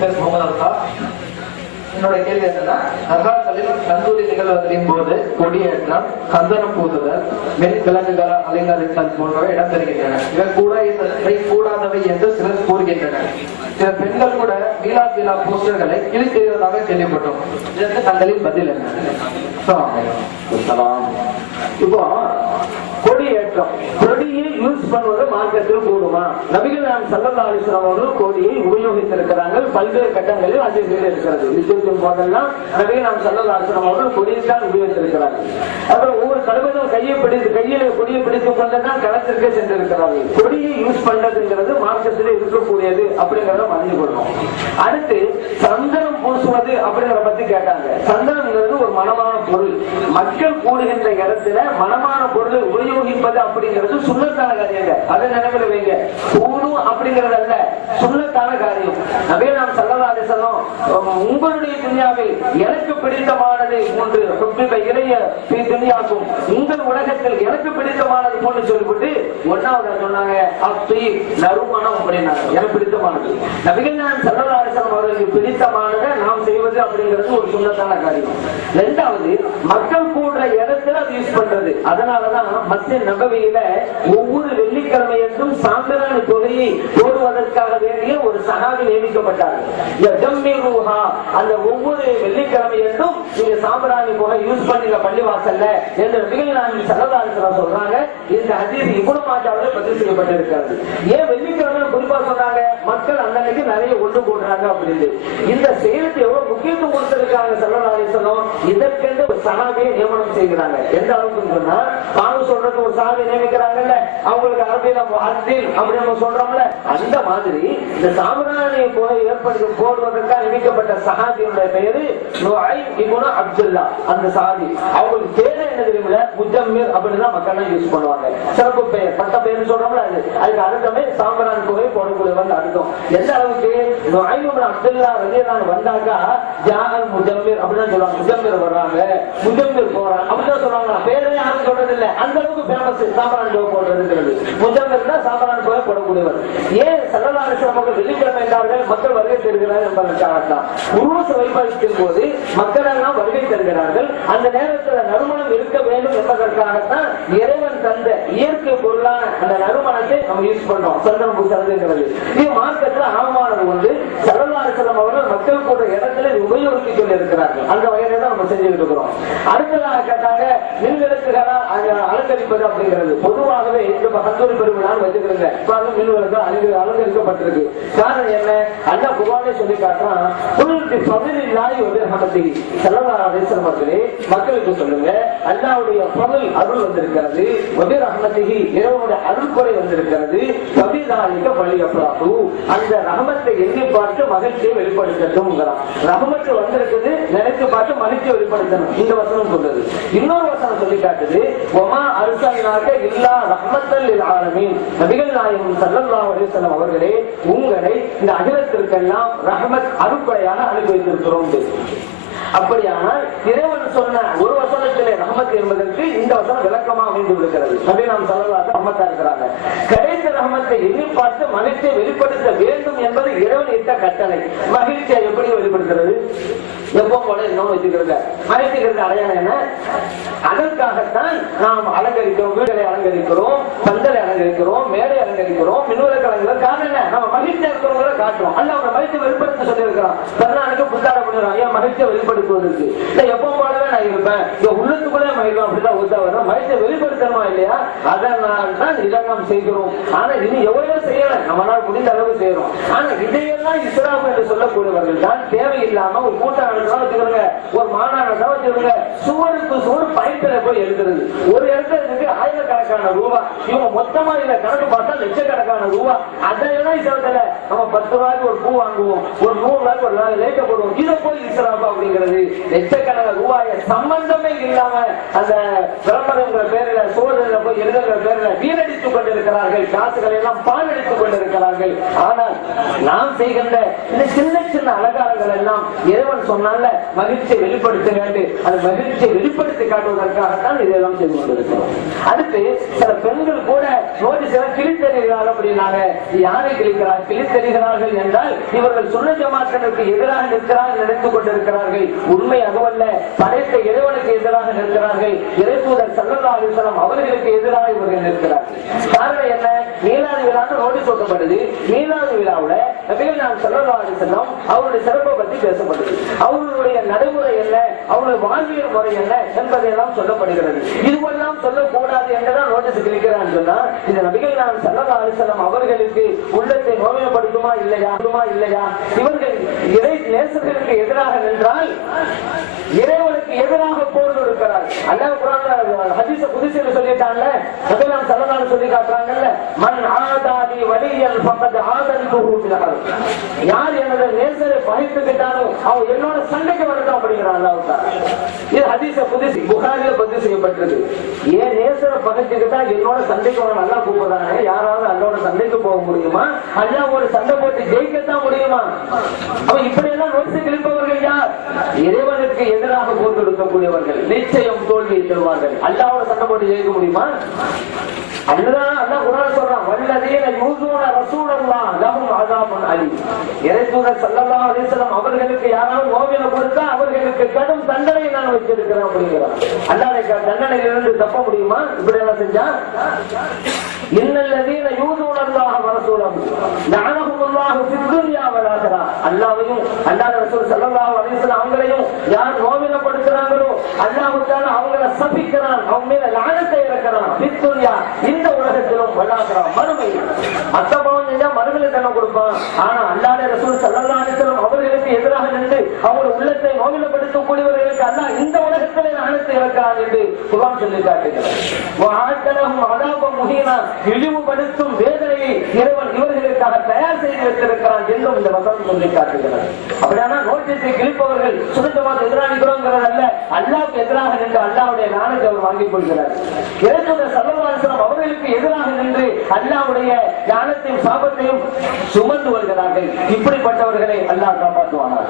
பேர் முகமது அல்தா. என்னுடைய கேள்வி என்னன்னா, நகாக்களில் கந்தூரி நிகழ்வுகளின் போது கொடியேற்றம், சந்தனம் பூசுதல், மென் விலங்குகள் அலங்கரித்தல் போன்றவை இடம்பெறுகின்றன. இவை கூடாதவை என்று சிலர் கூறுகின்றனர். சில பெண்கள் கூட மீலா போஸ்டர்களை கிழித்தெறிவதாக கேள்விப்பட்டோம். இதற்கு தங்களின் பதில் என்ன? இப்போ கொடியேற்றம், கொடியை யூஸ் பண்ணுவது மார்க்கத்தில் கூடுமா? நபிகள் நாயகம் ஸல்லல்லாஹு அலைஹி வஸல்லம் அவர்கள் கொடியை உபயோகித்திருக்கிறார்கள். பல்வேறு கட்டங்களில் அது இருக்கிறது. நிச்சயத்தின் போதெல்லாம் நபிகள் நாயகம் ஸல்லல்லாஹு அலைஹி வஸல்லம் அவர்கள் கொடியை தான் உபயோகித்திருக்கிறார்கள். அப்புறம் ஒவ்வொரு தலைவரும் கையில கொடியை பிடித்துக் கொண்டுதான் களத்திற்கே சென்றிருக்கிறார்கள். கொடியை யூஸ் பண்றதுங்கிறது மார்க்கத்தில் இருக்கக்கூடியது அப்படிங்கிறத மறந்து கொள்ளணும். அடுத்து சந்தனம் பூசுவது அப்படிங்கிற பத்தி கேட்டாங்க. சந்தனம்ங்கிறது ஒரு மனமான பொருள். மக்கள் கூடுகின்ற இடத்துல மனமான பொருளை உபயோகிப்பது அப்படிங்கிறது சுண்ணத்தான காரியங்க. அதை நினைவில் வைங்க. கூடும் அப்படிங்கிறது அல்ல, சுண்ணத்தான காரியம். நபிகள் நாயகம் ஸல்லல்லாஹு அலைஹி வஸல்லம் உங்களுடைய துன்யாவில் எனக்கு பிடித்தமானது ஒன்று இளைய துன்யாக்கும், உங்கள் உலகத்தில் எனக்கு பிடித்தமானது போன்று சொல்லிவிட்டு ஒன்னாவது சொன்னாங்க அப்படி நறுமணம் அப்படின்னாங்க. எனக்கு பிடித்தமானது நபிகள் நாயகம் ஸல்லல்லாஹு அலைஹி வஸல்லம் அவர்களுக்கு பிடித்தமானதை நாம் செய்வது அப்படிங்கிறது ஒரு சுண்ணத்தான காரியம். இரண்டாவது, மக்கள் கூடுற இடத்துல அது யூஸ் பண்றது. அதனாலதான் மஸ்ஜித் நபவியில ஒவ்வொரு வெள்ளிக்கிழமை என்றும் சாம்பிராணி புகையை போடுவதற்காக வேண்டிய ஒரு சஹாபி நியமிக்கப்பட்டார்கள். அந்த ஒவ்வொரு வெள்ளிக்கிழமை என்றும் நீங்க சாம்பிராணி புகை யூஸ் பண்ணுங்க பள்ளிவாசல்ல என்று நபிகள் நாயகம் ஸல்லல்லாஹு அலைஹி வஸல்லம் சொல்றாங்க. இந்த ஹதீஸ் இப்னு மாஜாவில் பதிவு செய்யப்பட்டிருக்கிறது. ஏன் வெள்ளிக்கிழமை குறிப்பா சொன்னாங்க? மக்கள் அந்த அன்னைக்கு நிறைய ஒன்று போடுறாங்க அப்படின்னு. இந்த செயலுக்கு எவ்வளவு முக்கியத்துவம் கொடுத்திருக்காங்க ஸல்லல்லாஹு அலைஹி வஸல்லம். இதற்கென்று ஒரு சஹாபியை நியமனம் செய்கிறாங்க. எந்த அளவுக்கு சொன்னா, பாங்கு சொல்றது ஒரு சஹாபி நியமிக்கிறாங்கல்ல, அவங்களுக்கு அரபியில முஅத்தின் அப்படின்னு நம்ம சொல்றோம்ல, அந்த மாதிரி இந்த சாம்பிராணி புகை போடுவதற்காக நியமிக்கப்பட்ட சஹாபியுடைய பெயரு நுஐம் இப்னு அப்துல்லா. அந்த சஹாபி அவங்களுக்கு பேரு என்ன தெரியுமில்ல, முஜம்மிர் அப்படின்னு தான் மக்கள் யூஸ் பண்ணுவாங்க. சிறப்பு பெயர், பட்ட பெயர் சொல்றோம்ல, அதுக்கு அர்த்தமே சாம்பிராணி புகை போடக்கூடியவங்க அர்த்தம். எந்த அளவுக்கு நுஐம் இப்னு அப்துல்லா ரலியல்லாஹு வந்தாக்கா ஜாஅல் முஜம்மிர் அப்படின்னு சொல்லுவாங்க. முஜம்மிர் வர்றாங்க, முஜம்மிர் போறாங்க அப்படிதான் சொல்லுவாங்க. பேரே யாரும் சொல்றது இல்லை. அந்த அளவுக்கு ஃபேமஸ் சாம்பிராணி புகை போடுறது. முஜம்மிர் தான் சாம்பிராணி புகை போடக்கூடியவர். ஏன் ஸல்லல்லாஹு அலைஹி வஸல்லம் வெள்ளிக்கிழமை என்றார்கள்? மக்கள் வருகை தருகிறார்கள் என்பதற்காகத்தான். உருவச வைபவத்தின் போது மக்கள் எல்லாம் வருகை தருகிறார்கள். அந்த நேரத்தில் நறுமணம் இருக்க வேண்டும் என்பதற்காகத்தான் இறைவன் தந்த இயற்கை பொருளான அந்த நறுமணத்தை நம்ம யூஸ் பண்றோம். சந்தனம் பூசுறதுங்கிறது இது மார்க்கத்தில் ஆமானது ஒன்று. ஸல்லல்லாஹு அலைஹி வஸல்லம் அவர்கள் மக்கள் கூட இடத்துல உபயோகித்துக் கொண்டிருக்கிறார்கள். அந்த வகையில தான் நம்ம செஞ்சுட்டு இருக்கிறோம். அடுத்ததாக கேட்டாங்க, மின்விளக்குகளால் அலங்கரிப்பது அப்படிங்கிறது. பொதுவாகவே இந்த கந்தூரி பெருவிழான்னு வச்சுக்கிறீங்க, மின்விளக்கு அலங்கரிக்கப்பட்டிருக்கு. காரணம் என்ன? அல்லாஹ் குர்ஆனிலே சொல்லி காட்டுறான், ஸல்லல்லாஹு அலைஹி வஸல்லம் அவர்களே மக்களுக்கு சொல்லுங்க, அல்லாஹ்வுடைய ஃபضل அருள் வந்திருக்கிறது, வபி ரஹ்மத்திஹி இறைவனுடைய அருள் குறை வந்திருக்கிறது, கபிதாலிக வலியப்ராஹு அந்த ரஹமத்தை எண்ணி பார்த்து மகிழ்ச்சியை வெளிப்படுத்தட்டும்ங்கறான். ரஹமத்து வந்திருக்குது, நினைத்து பார்த்து மகிழ்ச்சியை வெளிப்படுத்தணும். இந்த வசனம் சொல்றது. இன்னொரு வசனம் சொல்லி காட்டுது, வமா அர்ஸல்னாக இல்லா ரஹ்மத்தல் லில் ஆலமீன் நபிகள் நாயகம் ஸல்லல்லாஹு அலைஹி வஸல்லம் அவர்களே உங்களை இந்த அகிலத்திற்கெல்லாம் ரஹமத் அருள்குறையாக அனுப்பி வைத்திருக்கிறோம். அப்படியானால் இறைவன் சொன்ன ஒரு வசனத்திலே ரஹமத் என்பதற்கு இந்த வசனம் விளக்கமா அமைந்து விடுகிறது. நபிகள் நாயகம் ஸல்லல்லாஹு அலைஹி வஸல்லம் ரஹமத்தா இருக்கிறாங்க. கிடைத்த ரஹமத்தை எண்ணி பார்த்து மகிழ்ச்சியை வெளிப்படுத்த வேண்டும் என்பது இறைவன் இட்ட கட்டளை. மகிழ்ச்சியை எப்படி வெளிப்படுத்துறது? எப்போ போல இன்னொன்று வச்சுக்கிறது. மகிழ்ச்சிக்கிறது அடையாளம் என்ன? அதற்காகத்தான் நாம் அலங்கரிக்கிறோம், வீடுகளை அலங்கரிக்கிறோம், பந்தலை அலங்கரிக்கிறோம், மேடை அலங்கரிக்கிறோம், மின்விளக்கு அலங்கரிக்கிறோம். காரணம் என்ன? நம்ம மகிழ்ச்சியா இருக்கிறவங்களை காட்டுறோம். அல்ல அவங்க மகிழ்ச்சியை வெளிப்படுத்த சொல்லியிருக்கிறான். கருணானுக்கு புத்தாட பண்ணுறான். ஏன் மகிழ்ச்சியை வெளிப்படுத்துவதற்கு? எப்போ போலவே நான் இருப்பேன், உள்ளத்துக்குள்ளே மகிழ்வோம் அப்படிதான் ஊத்தா வரும். மகிழ்ச்சியை வெளிப்படுத்தணுமா இல்லையா? அதனால் தான் இதை நாம் செய்கிறோம். ஆனா இது எவ்வளவு செய்யல, நம்மளால் முடிந்த அளவு செய்யறோம். ஆனா இதையெல்லாம் இஸ்லாம் என்று சொல்லக்கூடியவர்கள் தான் தேவையில்லாம ஒரு கூட்டம் வச்சுக்கிறோங்க, ஒரு மாநாடு வச்சுக்கிறோங்க, சுவருக்கு சுவர் பைப்பில போய் எழுதுறது. ஒரு இடத்துல இருக்கு ஆயிரக்கணக்கான ரூபாய், இவங்க மொத்தமா இதை கணக்கு பார்த்தா லட்சக்கணக்கான ரூபாய். அதையெல்லாம் இஸ்லாத்துல நம்ம 10 ரூபாய்க்கு ஒரு பூ வாங்குவோம், ஒரு 100 ரூபாய்க்கு ஒரு லைட்ட போடுவோம். இதை போய் இஸ்லாம் அப்படிங்கிறது லட்சக்கணக்கான ரூபாய சம்பந்தமே இல்லாம அந்த விளம்பரங்கிற பேரில சோதனை போய் எழுதுகிற பேரில வீணடித்துக் கொண்டிருக்கிறார்கள். காசுகளை எல்லாம் பாழடித்துக் கொண்டிருக்கிறார்கள். ஆனால் நாம் செய்கின்ற சின்ன சின்ன அலங்காரங்கள் எல்லாம் இறைவன் சொன்னால மகிழ்ச்சியை வெளிப்படுத்த வேண்டும். அந்த மகிழ்ச்சியை வெளிப்படுத்தி காட்டுவதற்காகத்தான் இதெல்லாம் செய்து கொண்டிருக்கிறோம். அடுத்து சில பெண்கள் கூட நோடி சில கிழித்தறிகிறார்கள் அப்படின்னாங்க. யாரை கிழித்தறிகிறார்கள் என்றால் இவர்கள் சுன்ன ஜமாத்திற்கு எதிராக நிற்கிறார்கள் நினைத்து கொண்டிருக்கிறார்கள். உண்மை அதுவல்ல. படைத்த இறைவனுக்கு எதிராக நிற்கிறார்கள். இறைத்தூதர் ஸல்லல்லாஹு அலைஹி வஸல்லம் அவர்களுக்கு எதிராக இவர்கள் நிற்கிறார்கள். காரணம் என்ன? மீலாது விழான்னு நோட்டீஸ் ஒட்டப்படுது. மீலாது விழாவுல நபிகள் நாயகம் ஸல்லல்லாஹு அலைஹி வஸல்லம் அவருடைய சிறப்பை பற்றி பேசப்படுது. அவர்களுடைய நடைமுறை என்ன, அவருடைய வாழ்வியல் முறை என்ன என்பதையெல்லாம் சொல்லப்படுகிறது. இதுவெல்லாம் சொல்லக்கூடாது என்றுதான் நோட்டீஸ் கிளிக்கிறான்னு சொன்னா இந்த நபிகள் நாயகம் ஸல்லல்லாஹு அலைஹி வஸல்லம் அவர்களுக்கு உள்ளத்தை நோய்மைப்படுத்துமா இல்லையா? இவர்கள் இறை நேசர்களுக்கு எதிராக நின்றால் இறைவனுக்கு எதிராக போர் தொடுக்கிறார். அல்லாஹ் குர்ஆன்ல ஹதீஸ குத்ஸில சொல்லிட்டாங்கல, நபிகள் நாயகம் ஸல்லல்லாஹு அலைஹி சொல்லி காட்டுறாங்கல்ல, மன் ஆதாதி வலியல் ஃபகத் ஆதன்துஹு பில் ஹர்ப். யார் எனது நேசரை பகைத்துக்கிட்டானோ அவன் என்னோட சண்டைக்கு வரட்டும் அப்படிங்கிறான் அல்லாஹ் தஆலா. இது ஹதீஸ குத்ஸி புகாரில பதிவு செய்யப்பட்டிருக்கு. ஏன் நேசரை பகைத்துக்கிட்டா என்னோட சண்டைக்கு வர நல்லா கூப்பிடுறாங்க. யாராவது அல்லாஹ்வோட சண்டைக்கு போக முடியுமா? அல்லாஹ் ஒரு சண்டை போட்டு ஜெயிக்கத்தான் முடியுமா? அவன் இப்படியெல்லாம் நோட்ஸ் கிழிப்பவர்கள் யார்? இறைவனுக்கு எதிராக போர் தொடுக்கக்கூடியவர்கள் நிச்சயம் தோல்வியை தருவார்கள். அல்லாஹ்வோட சண்டை போட்டு ஜெயிக்க முடியுமா? அல்லாஹ் குர்ஆன் சொல்றான், வல்லதீன யூஸூன ரசூலல்லாஹ் லஹும் அஸாபுன் அலீம். இறைத்தூதர் ஸல்லல்லாஹு அலைஹி வஸல்லம் அவர்களுக்கு யாராவது நோவினை கொடுத்தா அவர்களுக்கு கடும் தண்டனை நான் வச்சிருக்கிறேன் அப்படிங்கிறான். அல்லாஹ்வுடைய தண்டனையிலிருந்து தப்ப முடியுமா இப்படி எல்லாம் செஞ்சா? இன்னல்லதீன யூஸூனல்லாஹ வ ரசூலஹு லஅனஹுமுல்லாஹு ஃபித் துன்யா வல் ஆகிரா. அல்லாஹ்வையும் அல்லாஹ் ரசூல் ஸல்லல்லாஹு அலைஹி வஸல்லம் அவங்களையும் யார் நோவினைப்படுத்துறாங்களோ அல்லாஹ் தஆலா அவங்களை சபிக்கிறான், அவங்க மேல லானத்தை இறக்குறான். ஃபித் துன்யா இந்த உலகத்திலும் வல் ஆகிரா மறுமையில். அத்தபாவம் செஞ்சா மறுமையில் தண்டனை கொடுப்பான். ஆனா அல்லாஹ் ரசூல் ஸல்லல்லாஹு அலைஹி வஸல்லம் அவர்களுக்கு எதிராக நின்று அவங்களுடைய உள்ளத்தை நோவினைப்படுத்தக்கூடியவர்களுக்கு அல்லாஹ் இந்த உலகத்திலே லானத்தை இறக்குறான் என்று குர்ஆன் சொல்லி காட்டுகிறது. வஅதலஹும் அஸாபம் முஹீனா. இழிவுபடுத்தும் வேதனையை இறைவன் இவர்களுக்காக தயார் செய்து வைத்திருக்கிறான் என்றும் இந்த வசனம் சொல்லி காட்டுகிறது. அப்படியானா நோட்டீஸை கிழிப்பவர்கள் சுத்தமாக எதிராளிக்கிறோங்கிறது அல்ல, அல்லாஹ்வுக்கு எதிராக நின்று அல்லாஹ்வுடைய லானத்தை அவர் வாங்கிக் கொள்கிறார். இறைத்தூதர் ஸல்லல்லாஹு அலைஹி வஸல்லம் அவர்களுக்கு எதிராக நின்று அல்லாஹ்வுடைய லானத்தையும் சாபத்தையும் சுமந்து வருகிறார்கள். இப்படிப்பட்டவர்களை அல்லாஹ் காப்பாற்றுவானாக.